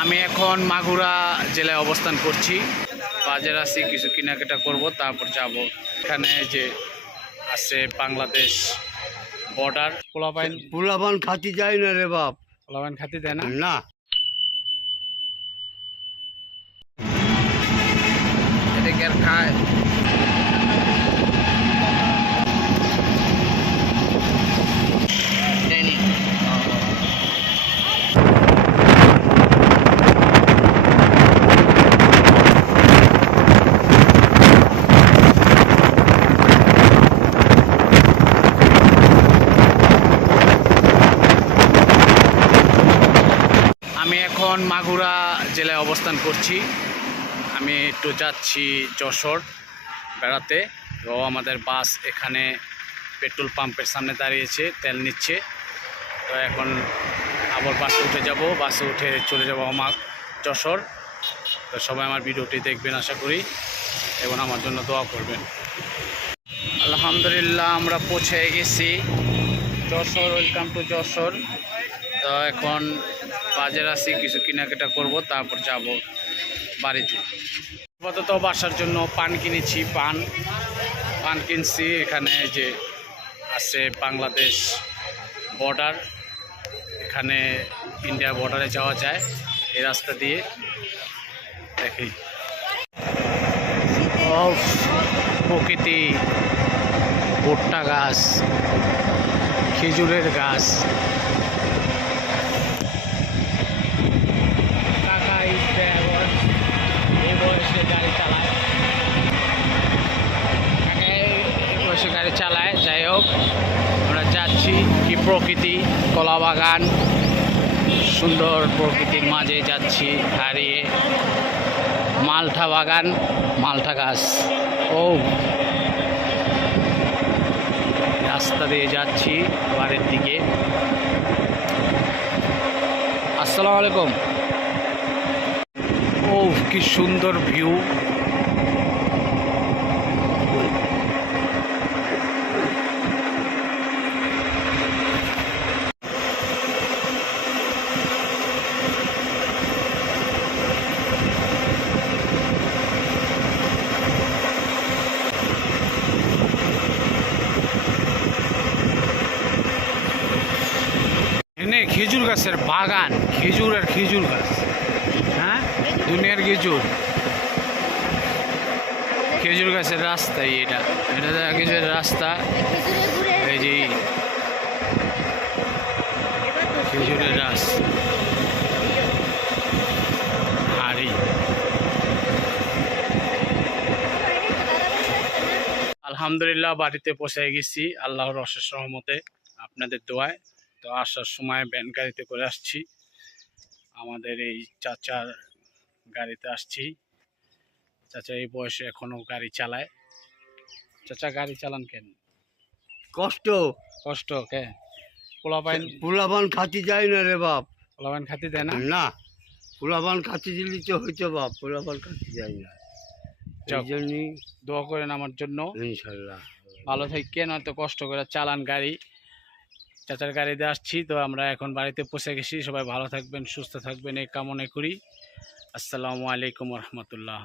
আমি এখন মাগুরা জেলায় অবস্থান করছি। বাজারে আছি, কিছু কেনাকাটা করব, তারপর যাব। এখানে যে আছে বাংলাদেশ বর্ডার। পোলাপান খাতি যায় না রে বাপ, পোলাপান খাতি দেয় না। না এদিকে আর খায়। আমি এখন মাগুরা জেলায় অবস্থান করছি। আমি একটু যাচ্ছি যশোর বেড়াতে। তো আমাদের বাস এখানে পেট্রোল পাম্পের সামনে দাঁড়িয়েছে, তেল নিচ্ছে। তো এখন আবার বাসে উঠে যাব, বাসে উঠে চলে যাব আমার যশোর। তো সবাই আমার ভিডিওটি দেখবেন আশা করি, এবং আমার জন্য দোয়া করবেন। আলহামদুলিল্লাহ আমরা পৌঁছে গেছি যশোর। Welcome to Jessore. তো এখন বাজারে আছি, কিছু কেনাকাটা করব, তারপর যাব বাড়িতে। আপাতত বাসার জন্য পান কিনেছি, পান কিনছি। এখানে যে আছে বাংলাদেশ বর্ডার, এখানে ইন্ডিয়া বর্ডারে যাওয়া যায় এই রাস্তা দিয়ে। দেখি প্রকৃতি, ভুট্টা গাছ, খেজুরের গাছ। গাড়ি চালায়, যাই হোক আমরা যাচ্ছি। কি প্রকৃতি, কলা বাগান, সুন্দর প্রকৃতির মাঝে যাচ্ছি হারিয়ে। মালটা বাগান, মালটা গাছ। ও রাস্তা দিয়ে যাচ্ছি বাড়ির দিকে। আসসালামু আলাইকুম। ও কি সুন্দর ভিউ। খেজুর গাছের বাগান, খেজুর আর খেজুর গাছ। হ্যাঁ, দুনিয়ার খেজুর গাছের রাস্তাই এটা। খেজুরের রাস্তা। এই যে খেজুরের গাছ। হাড়ি। আলহামদুলিল্লাহ বাড়িতে পৌঁছে গেছি আল্লাহর অশেষ রহমতে, আপনাদের দোয়ায়। তো আসার সময় ভ্যান গাড়িতে করে আসছি, আমাদের এই চাচার গাড়িতে আসছি। চাচা এই বয়সে এখনো গাড়ি চালায়। চাচা গাড়ি চালান কেন? কষ্ট কষ্ট কে? পোলাপান খাতি যায় না রে বাপ, পোলাপান খাতি দেয় না। না পোলাপান খাতি দিলি তো হইতো বাপ, পোলাপান খাতি যায় না। এই জন্যই দোয়া করেন আমার জন্য, ইনশাল্লাহ ভালো থাকেন। হয়তো কষ্ট করে চালান গাড়ি। চাচার গাড়িতে আসছি। তো আমরা এখন বাড়িতে পৌঁছে গেছি। সবাই ভালো থাকবেন, সুস্থ থাকবেন, এই কামনা করি। আসসালামু আলাইকুম রহমতুল্লাহ।